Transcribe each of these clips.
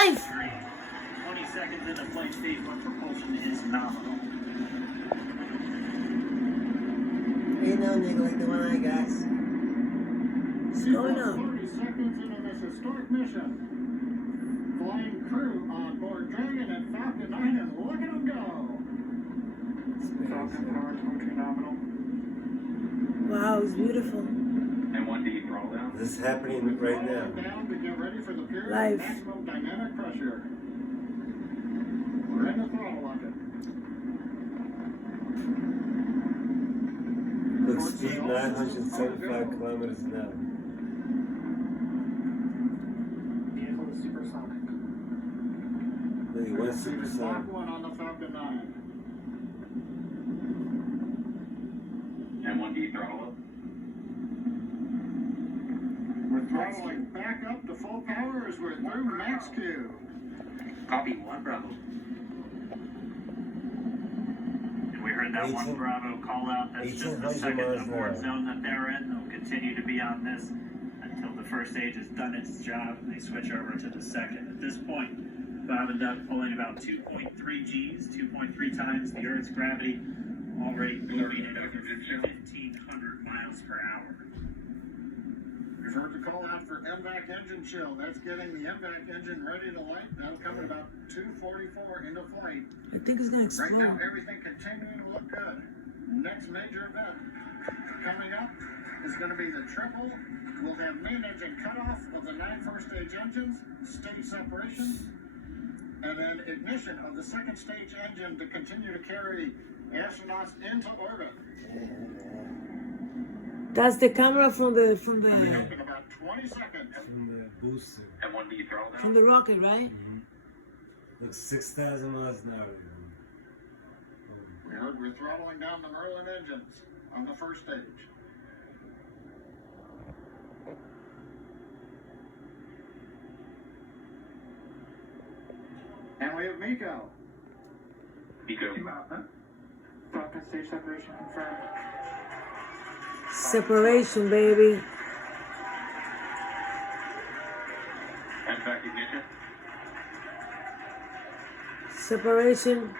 Life. 20 seconds into flight stage when propulsion is nominal. Ain't no nigga like the one I got. What's going on? 30 seconds into this historic mission. Flying crew on board Dragon and Falcon 9, and look at them go. Falcon power to nominal. Wow, it's beautiful. And 1D throttle down. This is happening right now. Down to get ready for the period Live. of maximum dynamic pressure. We're in the throttle locket. Look, speed 975 kilometers an hour. Vehicle is supersonic. Really, one supersonic. Mach 1 on the Falcon 9. And 1D throttle up. We're throttling back up to full power as we're through max Q. Copy 1 Bravo. And we heard that 1 Bravo call out. That's just the second abort zone that they're in. They'll continue to be on this until the first stage has done its job and they switch over to the second. At this point, Bob and Doug pulling about 2.3 Gs, 2.3 times the Earth's gravity, already moving at over 1,500 miles per hour. We've heard the call out for MVAC engine chill. That's getting the MVAC engine ready to light. That'll come at about 2:44 into flight. I think it's gonna Right now, explode. everything continuing to look good. Next major event coming up is going to be the triple. We'll have main engine cutoff of the 9 first-stage engines, stage separation, and then ignition of the second stage engine to continue to carry astronauts into orbit. That's the camera from the Coming up in about 20 seconds. From the booster. And 1D throttle down. from the rocket, right? Look, 6,000 miles an hour. We're throttling down the Merlin engines on the first stage. And we have Miko. Pico. Falcon stage separation confirmed. Separation, baby. And back ignition. Separation.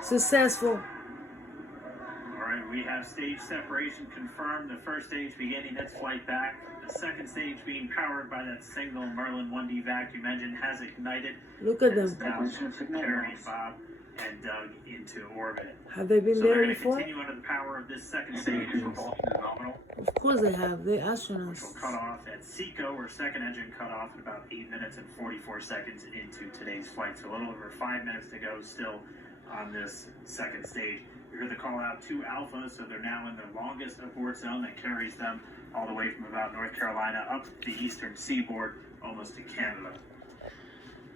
Successful. All right, we have stage separation confirmed. The first stage beginning its flight back. The second stage being powered by that single Merlin 1D vacuum engine has ignited. Look at them. Now carrying Bob and Doug into orbit. Have they been So there they're going to before? continue under the power of this second stage. Propulsion is nominal. Of course they have. They're Which will astronauts. cut off at SECO, or second engine cut off at about 8 minutes and 44 seconds into today's flight. So a little over 5 minutes to go still on this second stage. You heard the call out to Alpha, so they're now in the longest abort zone that carries them all the way from about North Carolina up the eastern seaboard, almost to Canada.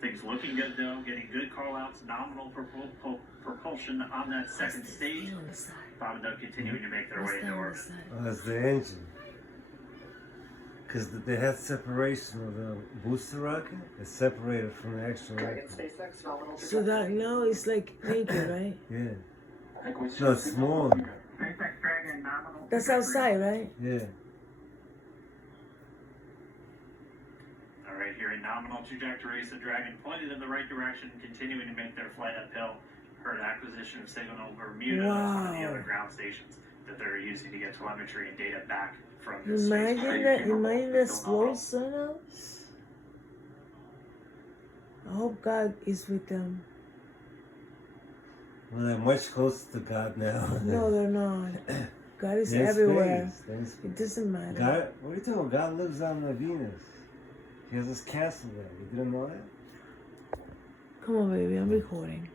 Things looking good though, getting good call outs, nominal propulsion on that second stage. Stay on the side. Bob and Doug continuing to make their way Stay into on the orbit. side. Oh, that's the engine. Because they had separation of the booster rocket. It's separated from the actual rocket. SpaceX nominal. So that now it's like naked, right? Yeah. No, it's small. SpaceX Dragon nominal. That's outside, right? Yeah. All right, here in nominal trajectories, the Dragon pointed in the right direction, continuing to make their flight uphill. Heard acquisition of signal over Bermuda, that's one of the Wow. other ground stations that they're using to get telemetry and data back from this Imagine that slow sonar. I hope God is with them. Well, they're much closer to God now. No, they're not. God is They're in everywhere. space. They're in space. It doesn't matter. God, what are you talking about? God lives on the Venus. He has his castle there. You didn't know that? Come on, baby, I'm recording.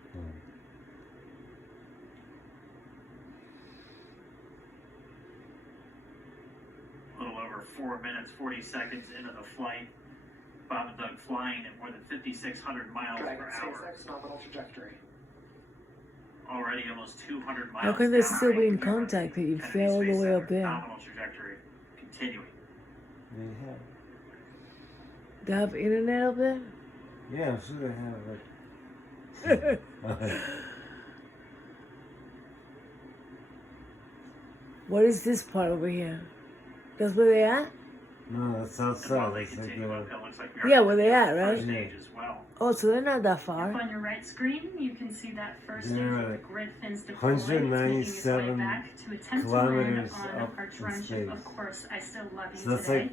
A little over 4 minutes, 40 seconds into the flight. Bob and Doug flying at more than 5,600 miles per hour. SpaceX nominal trajectory. Already almost 200 miles. How can they down. still be in contact if you Kennedy fell all the Space way up Center, there? Nominal trajectory continuing. They They have internet up there? Yeah, I'm sure they have. Like, What is this part over here? That's where they at? No, that's And while outside. they It's like continue the up, it looks like we Yeah, are where they at, the right? first stage as well. Oh, so they're not that Up far. on your right screen, you can see that first stage They're with the at grid fins deployed. It's making its way 197 back to attempt to kilometers land on up our in drone ship. space. Of course, I still love you So that's today. like-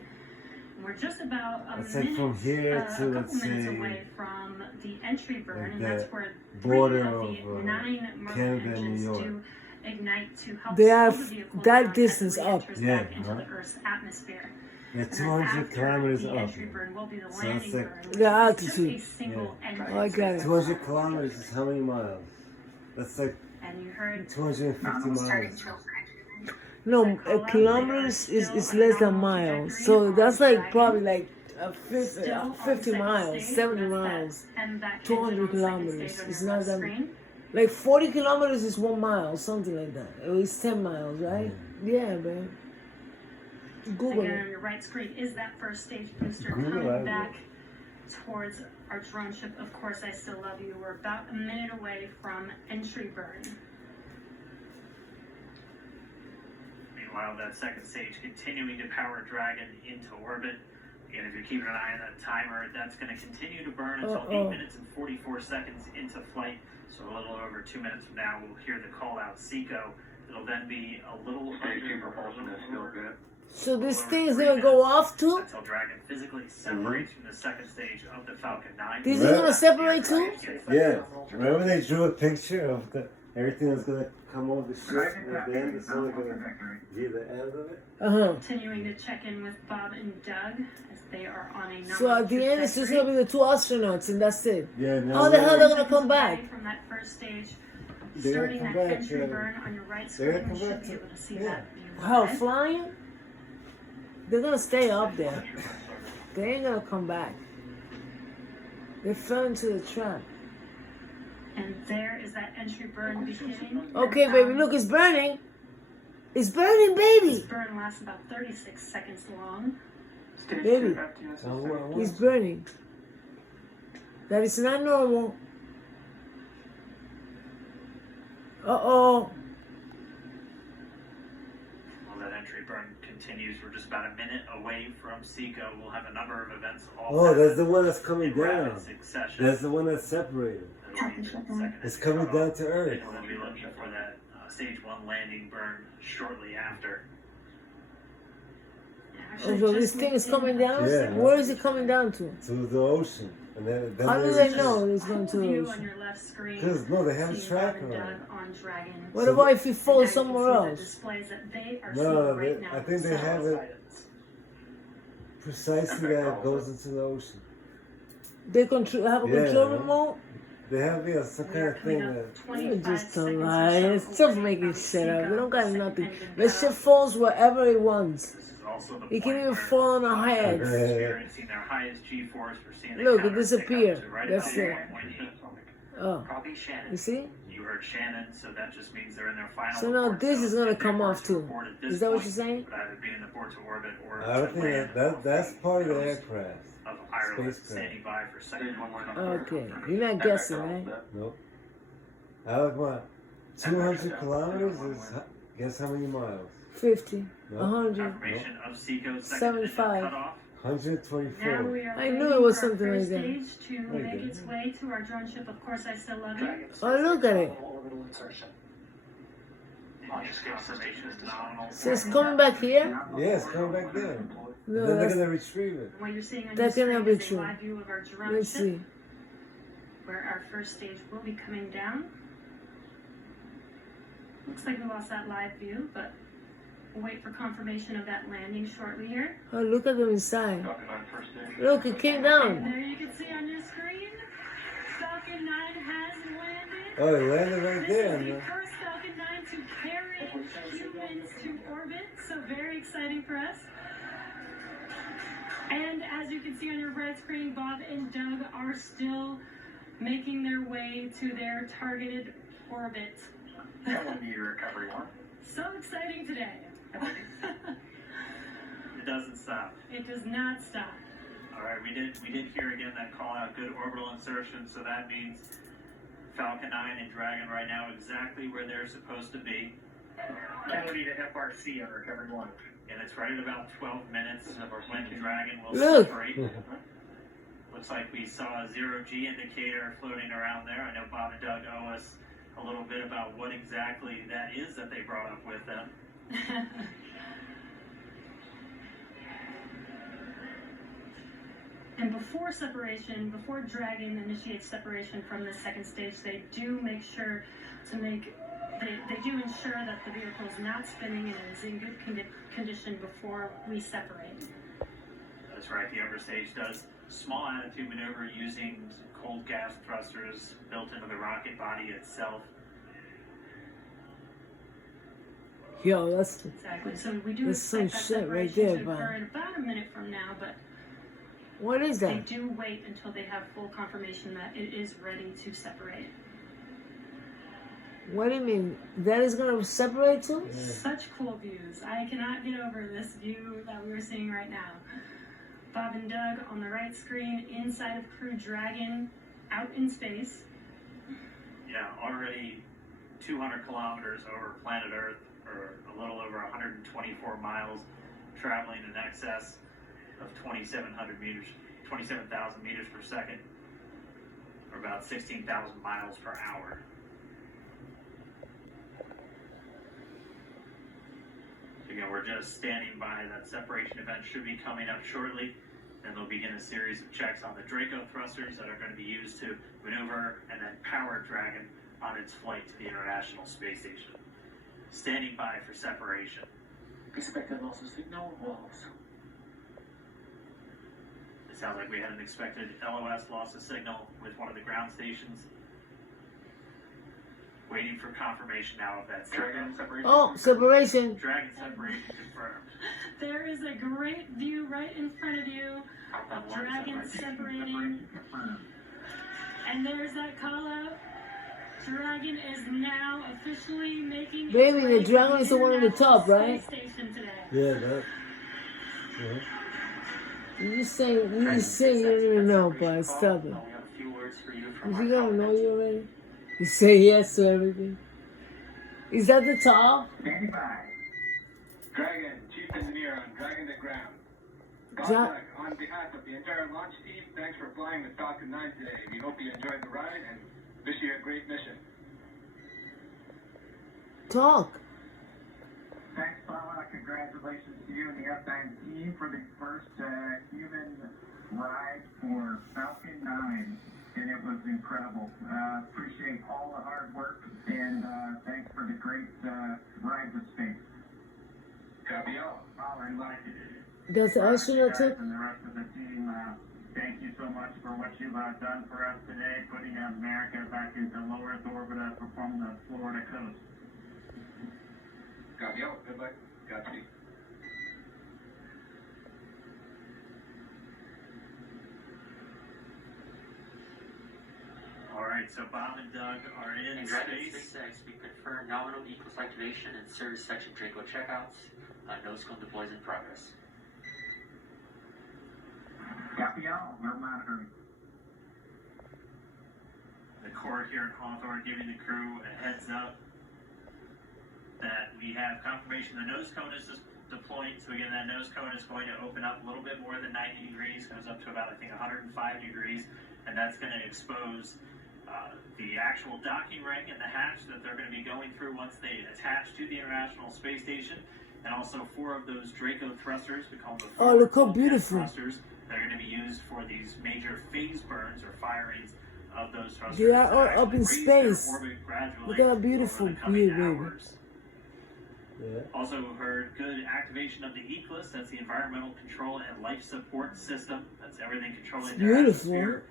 We're just about a that's minute, like from here to, a couple let's minutes say, away from the entry burn, like and that's that where border three of the of, 9 Merlin Canada and engines New York. do ignite to help They are slow the vehicle that down as distance it up. re-enters Yeah, back into huh? the Earth's atmosphere. Yeah, And then 200 after kilometers the up. entry burn will be the So landing that's like- burn, The which is just altitude. a single engine. Oh, I got it. 200 kilometers is how many miles? That's like And you heard 250 miles. No, kilometers is less than miles. So that's like probably like 50 miles, 70 miles. 200 kilometers. It's not that. Like 40 kilometers is 1 mile, something like that. It's 10 miles, right? Yeah, man. Google Again, on it. your right screen is that first stage booster Google coming it. back towards our drone ship. Of course, I still love you. We're about a minute away from entry burn. Meanwhile, that second stage continuing to power Dragon into orbit. Again, if you're keeping an eye on that timer, that's going to continue to burn until 8 minutes and 44 seconds into flight. So a little over 2 minutes from now, we'll hear the call out Seco. It'll then be a little under. So this thing is gonna go off too? Until Dragon physically separates from the second stage of the Falcon 9. This is gonna separate too? Yeah. Remember they drew a picture of everything that's gonna come over the ship and at the end it's only gonna be the end of it? Continuing to check in with Bob and Doug as they are on a So at the end it's just gonna be the 2 astronauts and that's it. Yeah, now How the hell they're gonna come back? From that first stage, They're starting gonna that come back, entry yeah. burn on your right They're screen, gonna you come should back be able to see yeah. that view. How, live. flying? They're gonna stay up there. They ain't gonna come back. They fell into the trap. And there is that entry burn beginning. Okay, baby, look, it's burning. It's burning, This baby. burn lasts about 36 seconds long. Baby, it's burning. That is not normal. Uh-oh. While that entry burn continues, we're just about a minute away from Seco. We'll have a number of events all Oh, happen that's the one that's coming in rapid down. succession. That's the one that's separated. It'll be the second It's entry coming cutoff, down to Earth. and we'll be looking for that stage 1 landing burn shortly after. Oh, so this thing is coming down? Yeah. Where is it coming down to? To the ocean. And then How do they know it's going to the View on ocean? your left screen. Because, no, they have a See tracker Bob and on Doug it. on Dragon. What So about if it And falls now you somewhere can see the else? displays that they are No, seeing right now I think they have themselves. it precisely that it goes into the ocean. They have a control Yeah. remote? They have some We kind are of thing coming that. up You're 25 just a seconds or lie. so It's just away making from shit up. They Seco, don't got second nothing. engine That cut shit off. falls wherever it wants. This is also the It can point even where fall on our they're heads. experiencing their highest G-force. We're seeing the Look, it counter tick up disappeared. to right That's about it. 1.8. Oh, Probably Shannon. you see? You heard Shannon, so that just means they're in their final. So now abort this zone, is gonna and come they're off too. report at this Is that what point, you're saying? would either be in the port to orbit or I don't to think land that's off part of the coast aircraft. of Ireland, Spacecraft. standing by for second. Okay, you're not guessing, right? Nope. I look my 200 kilometers is, guess how many miles? 50, No. 100. Confirmation of Seco's second 75. engine cutoff. 124. Now we are I knew waiting it was for our something first like that. stage to make its way to our drone ship. Of course, I still love you. Oh, look at it. Confirmation is nominal. So it's coming back here? Yeah, it's coming back there. No, then they're that's, gonna retrieve it. What you're seeing on That your cannot screen be is a true. live view of our drone let's ship, see. where our first stage will be coming down. Looks like we lost that live view, but we'll wait for confirmation of that landing shortly here. Oh, look at them inside. Look, it came And down. there you can see on your screen, Falcon 9 has landed. Oh, it landed right This there. is the man. first Falcon 9 to carry humans to orbit, so very exciting for us. And as you can see on your right screen, Bob and Doug are still making their way to their targeted orbit. recovery one. So exciting today. It doesn't stop. It does not stop. All right, we did hear again that call out good orbital insertion, so that means Falcon 9 and Dragon right now exactly where they're supposed to be. Kennedy to FRC on recovery one. And it's right at about 12 minutes when the Dragon will Look. separate. Looks like we saw a zero-G indicator floating around there. I know Bob and Doug owe us a little bit about what exactly that is that they brought up with them. And before separation, before Dragon initiates separation from the second stage, they do make sure to make, they do ensure that the vehicle is not spinning and is in good condition before we separate. That's right, the upper stage does small attitude maneuver using cold gas thrusters built into the rocket body itself. Yo, that's Exactly. So we do That's some expect that shit right separation there, to occur Bob. in about a minute from now, but what is they that? do wait until they have full confirmation that it is ready to separate. What do you mean? That is gonna separate too? Such cool views. I cannot get over this view that we are seeing right now. Bob and Doug on the right screen, inside of Crew Dragon, out in space. Yeah, already 200 kilometers over planet Earth, or a little over 124 miles, traveling in excess of 2,700 meters, 27,000 meters per second, or about 16,000 miles per hour. Again, we're just standing by. That separation event should be coming up shortly. Then they'll begin a series of checks on the Draco thrusters that are going to be used to maneuver and then power Dragon on its flight to the International Space Station. Standing by for separation. Expected loss of signal was. It sounds like we had an expected LOS loss of signal with one of the ground stations. Waiting for confirmation now of that Dragon separation. Oh, separation. Dragon separation confirmed. There is a great view right in front of you of Dragon separating. And there's that call out. Dragon is now officially making its Baby, the way Dragon to is the one on the International top, right? Space Station today. Yeah, that. Yeah. You just say you don't even know, but stop it. We have a few words for you Is from he our gonna know comment. you already? You say yes to everything. Is that the top? Standing by. Dragon, Chief Engineer on Dragon to Ground. Bob Ja- Doug, on behalf of the entire launch team, thanks for flying the Falcon 9 today. We hope you enjoyed the ride and wish you a great mission. Talk. Thanks, Paula. Congratulations to you and the F9 team for the first human ride for Falcon 9. And it was incredible. Appreciate all the hard work and thanks for the great ride to space. Copy all. Paula, and like That's the astronaut guys too? and the rest of the team, thank you so much for what you've done for us today, putting America back into low Earth orbit from the Florida coast. Copy all. Good luck. Godspeed. Alright, so Bob and Doug are in In Dragon space. SpaceX, we confirm nominal equals activation and service section Draco checkouts. Nose cone deploys in progress. Copy all. We're monitoring. The Corps here in Hawthorne giving the crew a heads up that we have confirmation the nose cone is deploying. So again, that nose cone is going to open up a little bit more than 90 degrees, goes up to about, I think, 105 degrees, and that's going to expose the actual docking ring and the hatch that they're going to be going through once they attach to the International Space Station, and also 4 of those Draco thrusters, we call them the Oh, look how forward beautiful. thrusters, that are going to be used for these major phase burns or firings of those thrusters. They are all that up in actually raise space. their orbit gradually Look at that over beautiful the coming view, baby. hours. Yeah. Also heard good activation of the ECLIS, that's the Environmental Control and Life Support System. That's everything controlling It's their beautiful. atmosphere.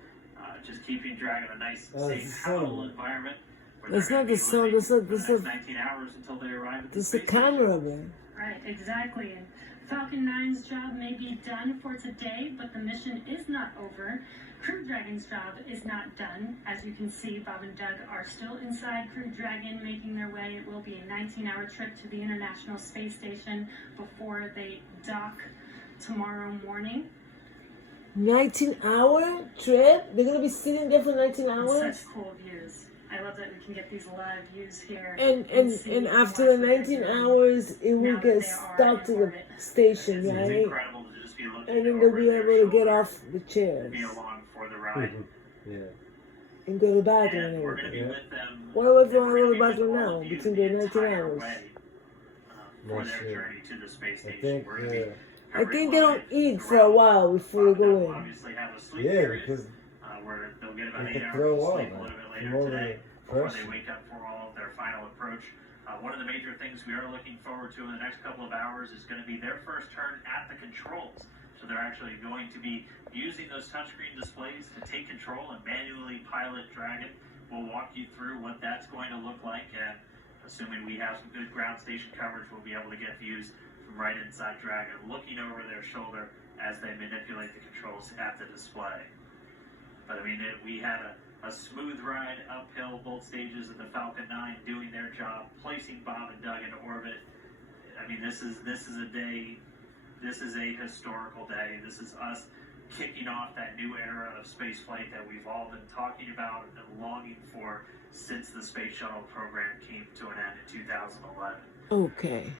Just keeping Dragon a nice, Oh, safe, it's habitable sun. environment. where That's they're not gonna the be sun, living that's not- for the that's next not- 19 hours until they arrive at the That's the space station. camera, man. Right, exactly. And Falcon 9's job may be done for today, but the mission is not over. Crew Dragon's job is not done. As you can see, Bob and Doug are still inside Crew Dragon, making their way. It will be a 19-hour trip to the International Space Station before they dock tomorrow morning. 19-hour trip? They're gonna be sitting there for 19 hours? Such cool views. I love that we can get these live views here. And see after the watch what 19 they're doing hours, it now will that get they are stuck to in the orbit. station, It's right? incredible to just be looking And then they'll over be their able to get shoulder, off the chairs be along for the ride. Yeah. and go to the bathroom and And we're going to be everything. with them. What if I we're go to gonna the be with bathroom all now of you between the 19 entire hours? way, for Not their sure. journey to the space I station. think, We're gonna be I think they covering don't live eat for a throughout. while before they go They'll in. obviously have a sleep yeah, period, because where they'll get about they 8 could hours throw of up sleep a little bit from later all today the before they pressure. wake up for all of their final approach. One of the major things we are looking forward to in the next couple of hours is going to be their first turn at the controls. So they're actually going to be using those touchscreen displays to take control and manually pilot Dragon. We'll walk you through what that's going to look like, and assuming we have some good ground station coverage, we'll be able to get views from right inside Dragon, looking over their shoulder as they manipulate the controls at the display. But I mean, we had a smooth ride uphill, both stages of the Falcon 9 doing their job, placing Bob and Doug into orbit. I mean, this is a day, this is a historical day. This is us kicking off that new era of spaceflight that we've all been talking about and longing for since the Space Shuttle program came to an end in 2011. Okay.